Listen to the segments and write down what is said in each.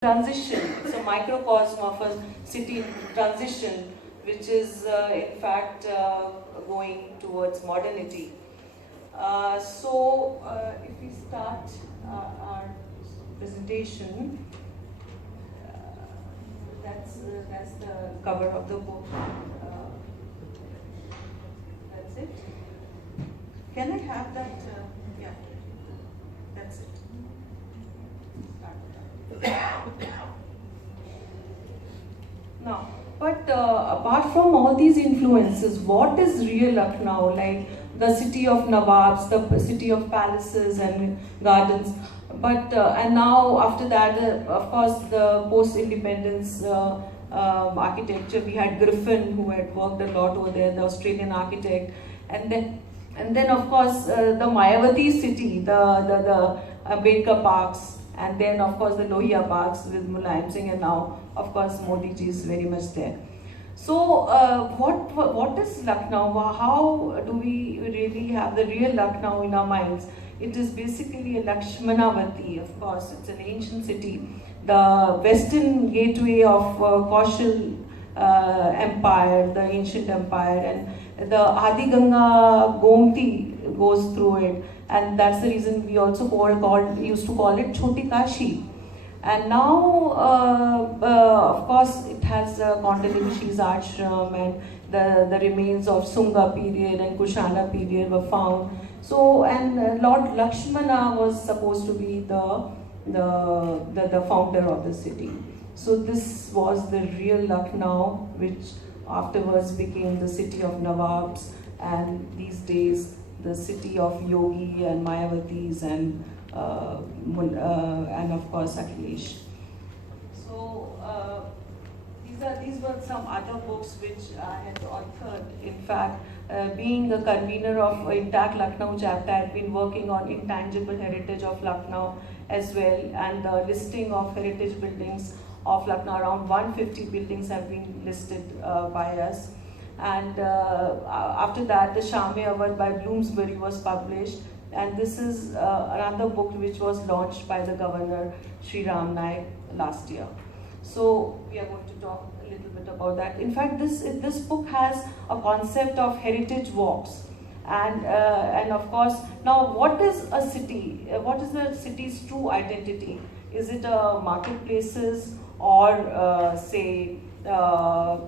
transition. It's a microcosm of a city in transition, which is in fact going towards modernity. If we start our presentation, that's the cover of the book. That's it. Can I have that? Yeah, that's it. Now, but apart from all these influences, what is real Lucknow? Like the city of Nawabs, the city of palaces and gardens. But and now after that, of course, the post-independence architecture. We had Griffin, who had worked a lot over there, the Australian architect, and then of course the Mayavati city, the Ambedkar parks. And then, of course, the Lohia parks with Mulayam Singh, and now, of course, Modi ji is very much there. So, what is Lucknow? How do we really have the real Lucknow in our minds? It is basically a Lakshmanavati, of course. It's an ancient city, the western gateway of Kaushal Empire, the ancient empire, and the Adi Ganga Gomti goes through it. And that's the reason we also used to call it Choti Kashi. And now, of course, it has Kondalimshi's ashram, and the remains of Sunga period and Kushana period were found. So, and Lord Lakshmana was supposed to be the founder of the city. So this was the real Lucknow, which afterwards became the city of Nawabs, and these days the city of Yogi and Mayavatis and of course Akhilesh. So these were some other books which I had authored. In fact, being the convener of Intact Lucknow chapter, I had been working on intangible heritage of Lucknow as well, and the listing of heritage buildings of Lucknow. Around 150 buildings have been listed by us. And after that, the Sham-e-Awad by Bloomsbury was published, and this is another book which was launched by the Governor Sri Ram Naik last year. So we are going to talk a little bit about that. In fact, this book has a concept of heritage walks, and of course, now what is a city? What is the city's true identity? Is it marketplaces, or say the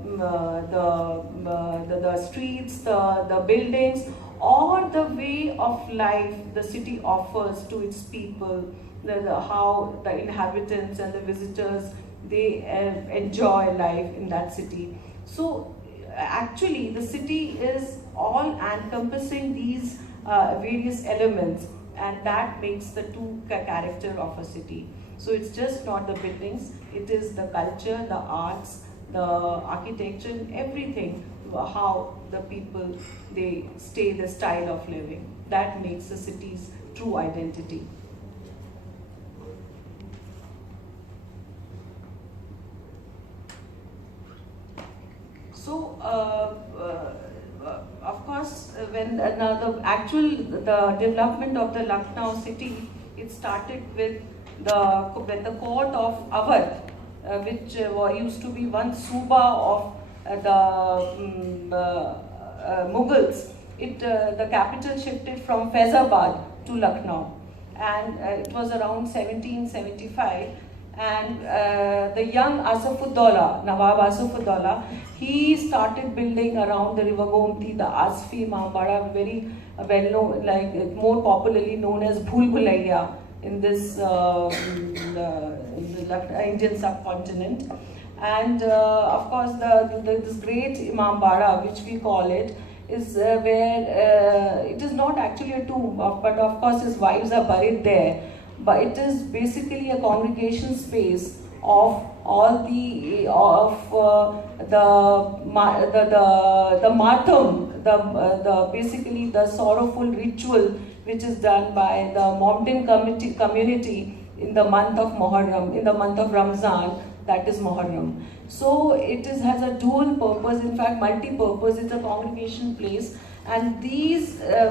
streets, the buildings, or the way of life the city offers to its people, how the inhabitants and the visitors, they enjoy life in that city. So actually the city is all encompassing these various elements, and that makes the true character of a city. So it's just not the buildings, it is the culture, the arts, the architecture, everything, how the people, they stay, the style of living. That makes the city's true identity. So, of course, when the development of the Lucknow city, it started with the court of Awadh, which used to be one Suba of the Mughals. The capital shifted from Faizabad to Lucknow, and it was around 1775. And the young Asafuddaulah, Nawab Asafuddaulah, he started building around the river Gomti, the Asfi Imambara, very well known, like more popularly known as Bhul Bhulaiya in this in the Indian subcontinent. And of course, this great Imambara, which we call it, is where it is not actually a tomb, but of course his wives are buried there. But it is basically a congregation space of all the matam, basically the sorrowful ritual which is done by the mountain community in the month of Muharram, in the month of Ramzan, that is Muharram. So it has a dual purpose, in fact multi-purpose. It's a congregation place, and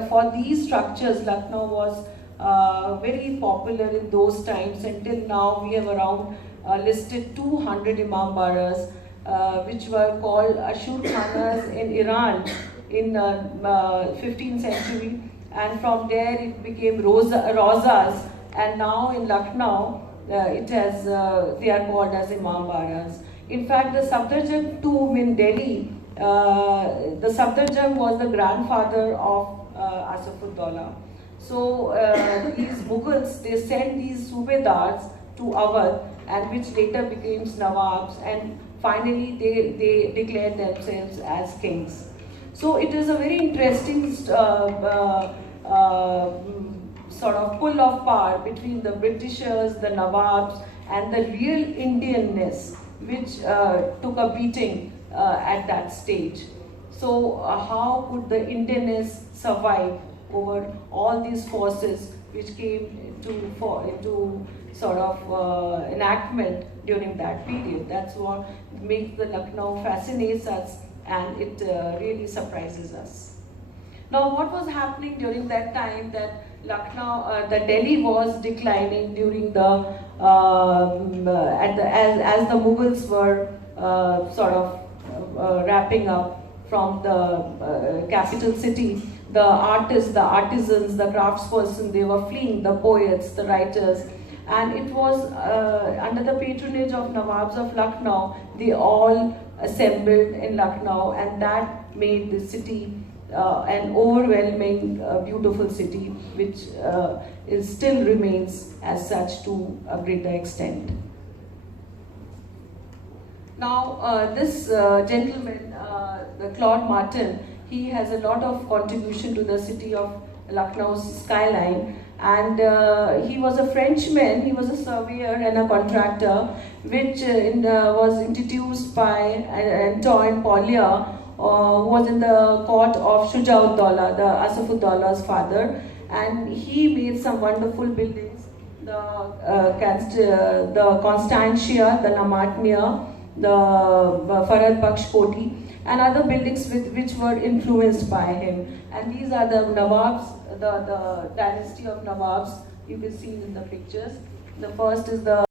for these structures, Lucknow was very popular in those times. Until now, we have around listed 200 Imambaras, which were called Ashur Khanas in Iran in 15th century, and from there it became Rozas, and now in Lucknow they are called as Imambaras. In fact, the Safdarjung tomb in Delhi, the Safdarjung was the grandfather of Asaf-ud-Daula. So these Mughals, they sent these Subedars to Awadh, and which later became Nawabs, and finally they declared themselves as kings. So it is a very interesting sort of pull of power between the Britishers, the Nawabs, and the real Indianness, which took a beating at that stage. So how could the Indianness survive over all these forces which came into sort of enactment during that period? That's what makes the Lucknow fascinates us, and it really surprises us. Now, what was happening during that time, that Lucknow, the Delhi was declining during the as the Mughals were sort of wrapping up from the capital city. The artists, the artisans, the craftsperson, they were fleeing. The poets, the writers, and it was under the patronage of Nawabs of Lucknow. They all assembled in Lucknow, and that made the city an overwhelming, beautiful city, which still remains as such to a greater extent. Now, this gentleman, Claude Martin, he has a lot of contribution to the city of Lucknow's skyline, and he was a Frenchman. He was a surveyor and a contractor, which was introduced by Antoine Paulier, who was in the court of Shuja-ud-Daula, the Asaf-ud-Daula's father, and he made some wonderful buildings, the Constantia, the Namatnia, the Farad Baksh Koti, and other buildings which were influenced by him. And these are the Nawabs, the dynasty of Nawabs you can see in the pictures. The first is the